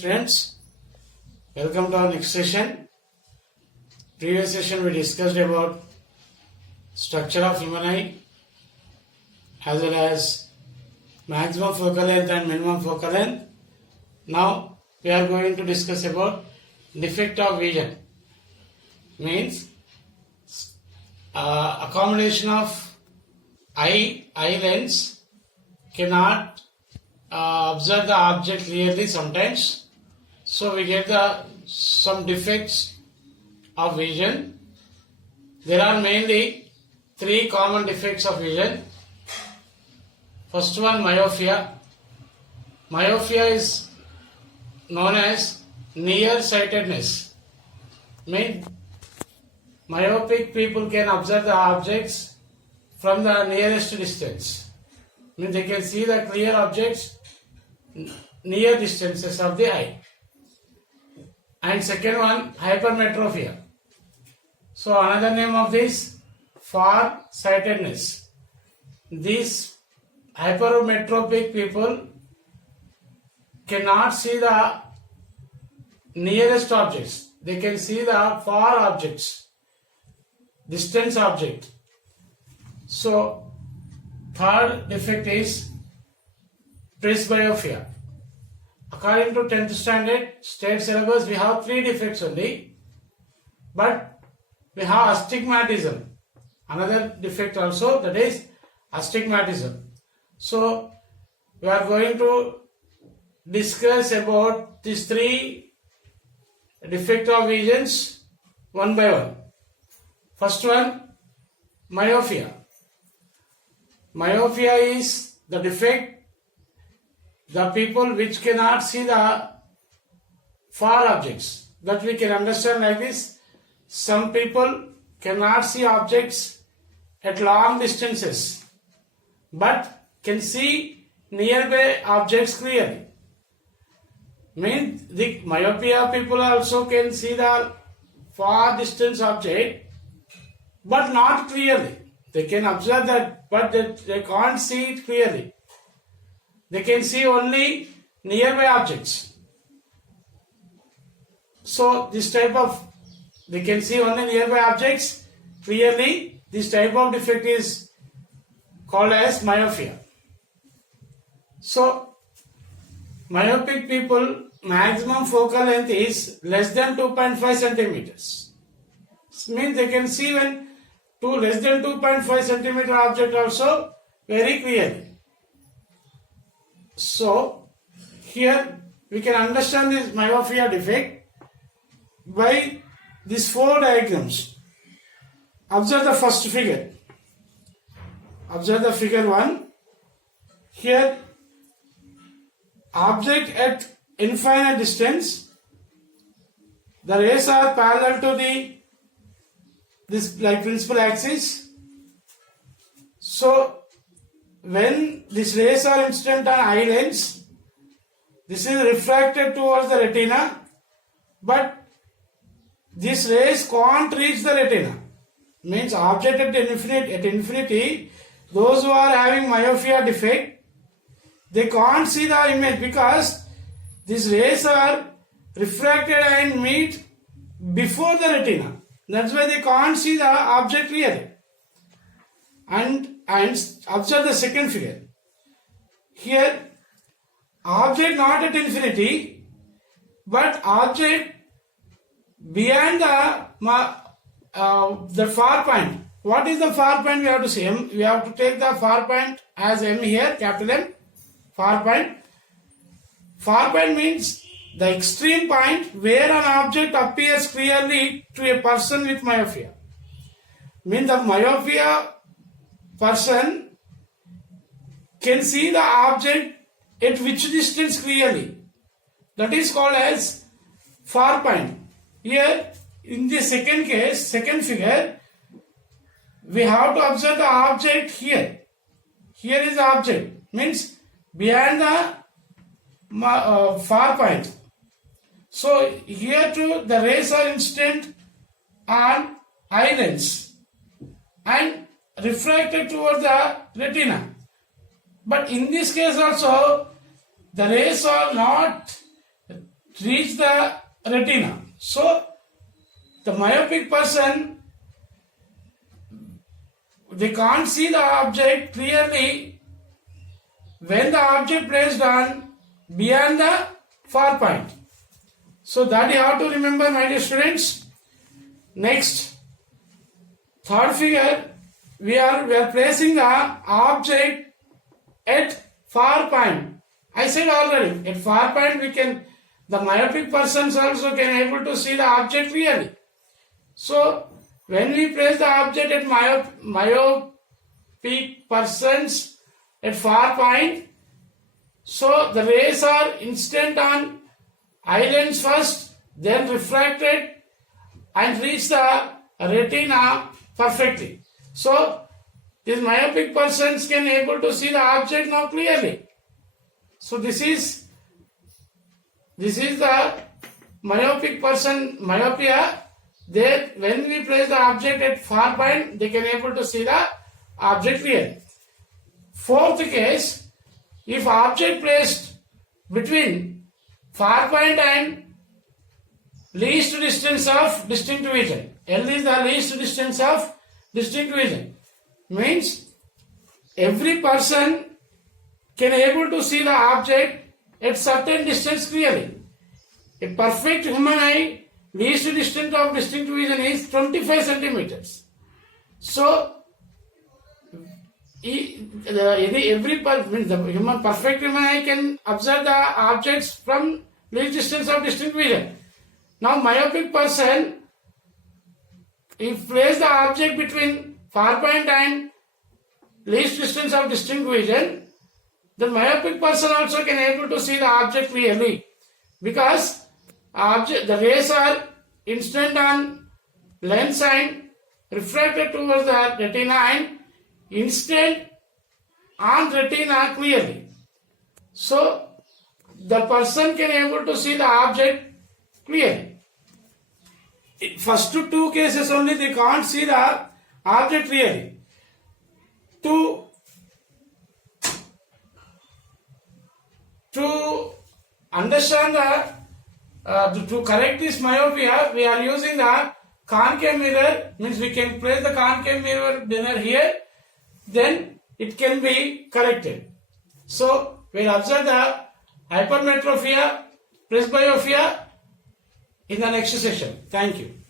Friends, welcome to our next session. Previous session we discussed about structure of human eye as well as maximum focal length and minimum focal length. Now we are going to discuss about defect of vision. Means accommodation of eye lens cannot observe the object clearly sometimes. So we get some defects of vision. There are mainly three common defects of vision. First one, myopia. Myopia is known as nearsightedness. Means myopic people can observe the objects from the nearest distance. Means they can see the clear objects near distances of the eye. And second one, hypermetropia. So another name of this, far-sightedness. These hypermetropic people cannot see the nearest objects. They can see the far objects, distance object. So third defect is presbyopia. According to 10th standard state syllabus, we have three defects only, but we have astigmatism. Another defect also, that is astigmatism. So we are going to discuss about these three defects of visions one by one. First one, myopia. Myopia is the defect, the people which cannot see the far objects. That we can understand like this. Some people cannot see objects at long distances, but can see nearby objects clearly. Means the myopia people also can see the far distance object, but not clearly. They can observe that, but they can't see it clearly. They can see only nearby objects. So this type of, they can see only nearby objects clearly. This type of defect is called as myopia. So myopic people, maximum focal length is less than 2.5 centimeters. This means they can see when less than 2.5 centimeter object also very clearly. So here we can understand this myopia defect by these four diagrams. Observe the first figure. Observe the figure 1. Here object at infinite distance, the rays are parallel to this like principal axis. So when these rays are incident on eye lens, this is refracted towards the retina, but these rays can't reach the retina. Means object at infinity, those who are having myopia defect, they can't see the image because these rays are refracted and meet before the retina. That's why they can't see the object clearly. And observe the second figure. Here, object not at infinity, but object beyond the far point. What is the far point? We have to see M. We have to take the far point as M here, capital M. Far point. Far point means the extreme point where an object appears clearly to a person with myopia. Means the myopia person can see the object at which distance clearly. That is called as far point. Here in the second case, second figure, we have to observe the object here. Here is the object. Means behind the far point. So here too the rays are incident on eye lens and refracted towards the retina. But in this case also, the rays are not reach the retina. So the myopic person, they can't see the object clearly when the object placed on beyond the far point. So that you have to remember, my dear students. Next, third figure, we are placing the object at far point. I said already, at far point the myopic persons also can able to see the object clearly. So when we place the object at myopic persons at far point, so the rays are instant on eye lens first, then refracted and reach the retina perfectly. So these myopic persons can able to see the object now clearly. So this is the myopic person myopia. They, when we place the object at far point, they can able to see the object clearly. Fourth case, if object placed between far point and least distance of distinct vision, L is the least distance of distinct vision, means every person can able to see the object at certain distance clearly. A perfect human eye, least distance of distinct vision is 25 centimeters. So every perfect human eye can observe the objects from least distance of distinct vision. Now myopic person, if place the object between far point and least distance of distinct vision, the myopic person also can able to see the object clearly, because the rays are instant on lens and refracted towards the retina and instant on retina clearly. So the person can able to see the object clearly. First two cases only they can't see the object clearly. To understand to correct this myopia, we are using the concave mirror, means we can place the concave mirror here, then it can be corrected. So we will observe the hypermetropia, presbyopia in the next session. Thank you.